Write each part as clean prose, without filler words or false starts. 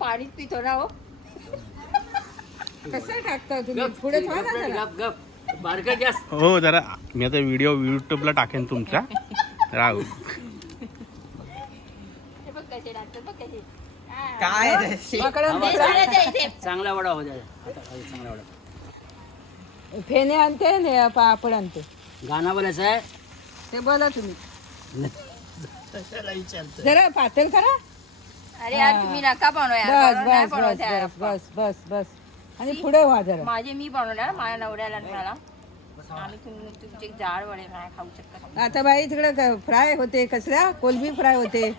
पाणीच पितो ना हो. कसं टाकता तुम्ही पुढे हो जरा मी आता व्हिडिओ युट्यूबला टाकेन तुमच्या राहू काय चांगला वडा हो चांगला वडा फेने आणते ने पापड आणते. गाणं बोलायचं आहे ते बोला तुम्ही जरा पातळ करा. अरे यार तुम्ही नका बनवा. बस बस बस बस बस बस आणि पुढे व्हा जरा. माझे मी बनवणार माझ्या नवऱ्याला मला आम्ही तुमचे जाड वडे खाऊ शकतो. आता बाई तिकडे फ्राय होते कसल्या कोलबी फ्राय होते.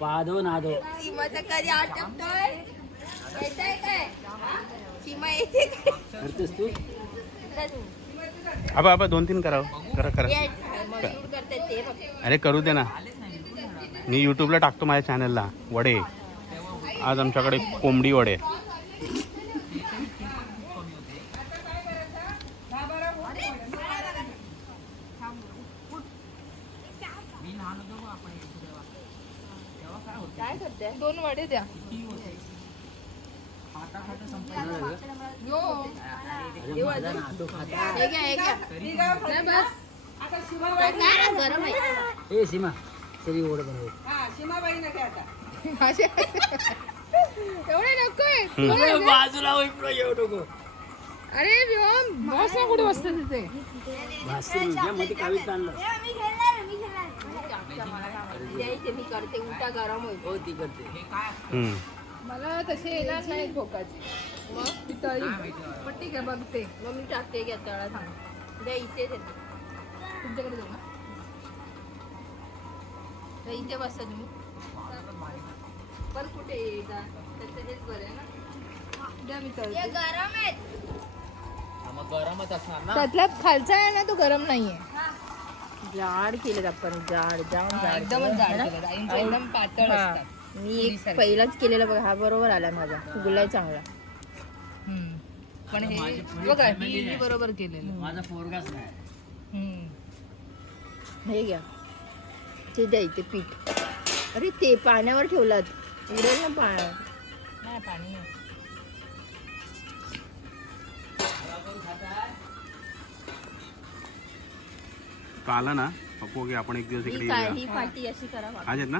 पादो नादो सीमाचा कधी आटपतोय येतंय काय सीमा येते करतेस तू आबा आबा 2-3 करावं करा करा. मजूर करते ते बघ. अरे करू दे ना मी युट्यूबला टाकतो माझ्या चॅनलला वडे. आज आमच्याकडे कोंबडी वडे. काय करते 2 वडे द्या. ए सीमा तरी ओढ बनव एवढे नकोय बाजूला होई पुढे येऊ नको. अरे बस ना कुठे बसत तिथे. मध्ये कावीत आणलं मी करते उलटा गरम होईल. हो ती करते मला तसे येणार नाही भोकाची. मग ती तळी पण ठीक आहे बघते. मग मी टाकते घ्या तळा सांग द्या इथेच येते तुमच्याकडे जाऊ ना तर इथे बसता तुम्ही पण कुठे येता तर हेच बरं आहे ना. द्या मी तळते. गरम आहेत गरमच असणार ना. त्यातला खालचा आहे ना तो गरम नाहीये. जाड केलेत आपण जाड एकदमच जाड एकदम पातळ असतात. मी एक पहिलाच केलेला बघा हा बरोबर आला माझा फुगलाय चांगला. पण हे बघा मी बरोबर केलेलं. माझा पोरगाच नाही. हे घ्या ते द्यायचे पीठ. अरे ते पाण्यावर ठेवलात उडेल ना नाही पाणी नाही. तो आला ना पप्पू की आपण एक दिवस इकडे येऊया. ही फाटी अशी करा. आज आहेत ना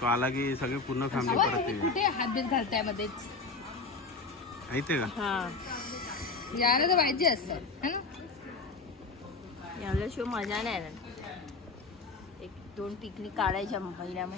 तो आला की सगळे पूर्ण फॅमिली परत येईल. कुठे हातबीत घालताय मध्येच ऐकते का हा यायला तर पाहिजे असतं है ना. यावेळेला शिवाय मजा नाही येणार. 1-2 पिकनिक काढायच्या महिन्यामध्ये.